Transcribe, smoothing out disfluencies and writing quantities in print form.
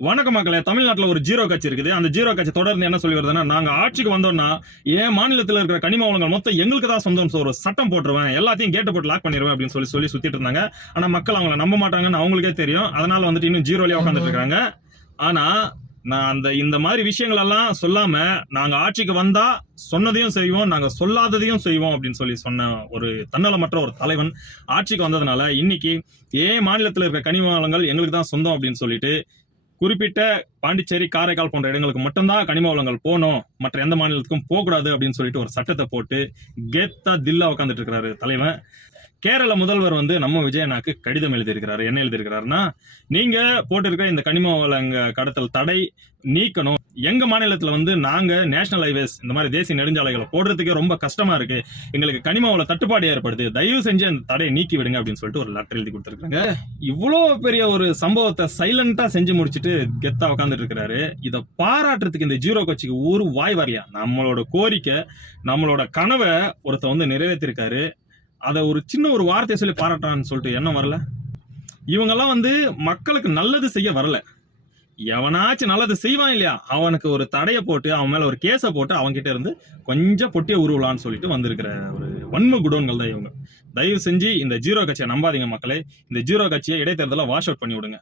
வணக்கம் மக்களே. தமிழ்நாட்டுல ஒரு ஜீரோ கட்சி இருக்குது. அந்த ஜீரோ கட்சி தொடர்ந்து என்ன சொல்லி வருதுன்னா, நாங்க ஆட்சிக்கு வந்தோம்னா, என் மாநிலத்துல இருக்கிற கனிம வளங்கள் மொத்தம் எங்களுக்கு தான் சொந்தம்னு ஒரு சட்டம் போட்டுருவேன். எல்லாத்தையும் கேட்ட போட்டு லாக் பண்ணிருவேன் அப்படின்னு சொல்லி சுத்திட்டு இருந்தாங்க. ஆனா மக்கள் அவங்கள நம்ப மாட்டாங்கன்னு அவங்களுக்கே தெரியும். அதனால வந்துட்டு இன்னும் ஜீரோலயே உட்கார்ந்துட்டு இருக்காங்க. ஆனா நான் இந்த மாதிரி விஷயங்கள் எல்லாம் சொல்லாம, நாங்க ஆட்சிக்கு வந்தா சொன்னதையும் செய்வோம், நாங்க சொல்லாததையும் செய்வோம் அப்படின்னு சொன்ன ஒரு தன்னலமற்ற ஒரு தலைவன் ஆட்சிக்கு வந்ததுனால, இன்னைக்கு ஏன் மாநிலத்தில் இருக்கிற கனிம வளங்கள் எங்களுக்கு தான் சொந்தம் அப்படின்னு சொல்லிட்டு குறிப்பிட்ட பாண்டிச்சேரி, காரைக்கால் போன்ற இடங்களுக்கு மட்டும்தான் கனிம வளங்கள் போகணும், மற்ற எந்த மாநிலத்துக்கும் போகக்கூடாது அப்படின்னு சொல்லிட்டு ஒரு சட்டத்தை போட்டு கெத்தா தில்லா உட்காந்துட்டு இருக்கிறாரு தலைவன். கேரள முதல்வர் வந்து நம்ம விஜயனாக்கு கடிதம் எழுதியிருக்கிறாரு. என்ன எழுதியிருக்கிறாருன்னா, நீங்க போட்டிருக்கிற இந்த கனிம வளங்க கடத்தல் தடை நீக்கணும். எங்க மாநிலத்துல வந்து நாங்க நேஷனல் ஹைவேஸ் இந்த மாதிரி தேசிய நெடுஞ்சாலைகளை போடுறதுக்கே ரொம்ப கஷ்டமா இருக்கு. எங்களுக்கு கனிம வள தட்டுப்பாடு ஏற்படுது. தயவு செஞ்சு அந்த தடையை நீக்கி விடுங்க அப்படின்னு சொல்லிட்டு ஒரு லெட்டர் எழுதி கொடுத்திருக்காங்க. இவ்வளோ பெரிய ஒரு சம்பவத்தை சைலண்டா செஞ்சு முடிச்சுட்டு கெத்தா உட்காந்துட்டு இருக்கிறாரு. இதை பாராட்டுறதுக்கு இந்த ஜீரோ கட்சிக்கு ஒரு வாய் வரலையா? நம்மளோட கோரிக்கை, நம்மளோட கனவை ஒருத்த வந்து நிறைவேற்றிருக்காரு. அதை ஒரு சின்ன ஒரு வார்த்தையை சொல்லி பாராட்டான்னு சொல்லிட்டு என்ன வரல? இவங்கெல்லாம் வந்து மக்களுக்கு நல்லது செய்ய வரல. எவனாச்சும் நல்லது செய்வான் இல்லையா, அவனுக்கு ஒரு தடைய போட்டு அவன் மேல ஒரு கேஸை போட்டு அவங்க கிட்ட இருந்து கொஞ்சம் பொட்டியை உருவலான்னு சொல்லிட்டு வந்திருக்கிற ஒரு வன்ம குடோன்கள் தான் இவங்க. தயவு செஞ்சு இந்த ஜீரோ கட்சியை நம்பாதீங்க மக்களே. இந்த ஜீரோ கட்சியை இடைத்தேர்தலை வாஷ் அவுட் பண்ணி விடுங்க.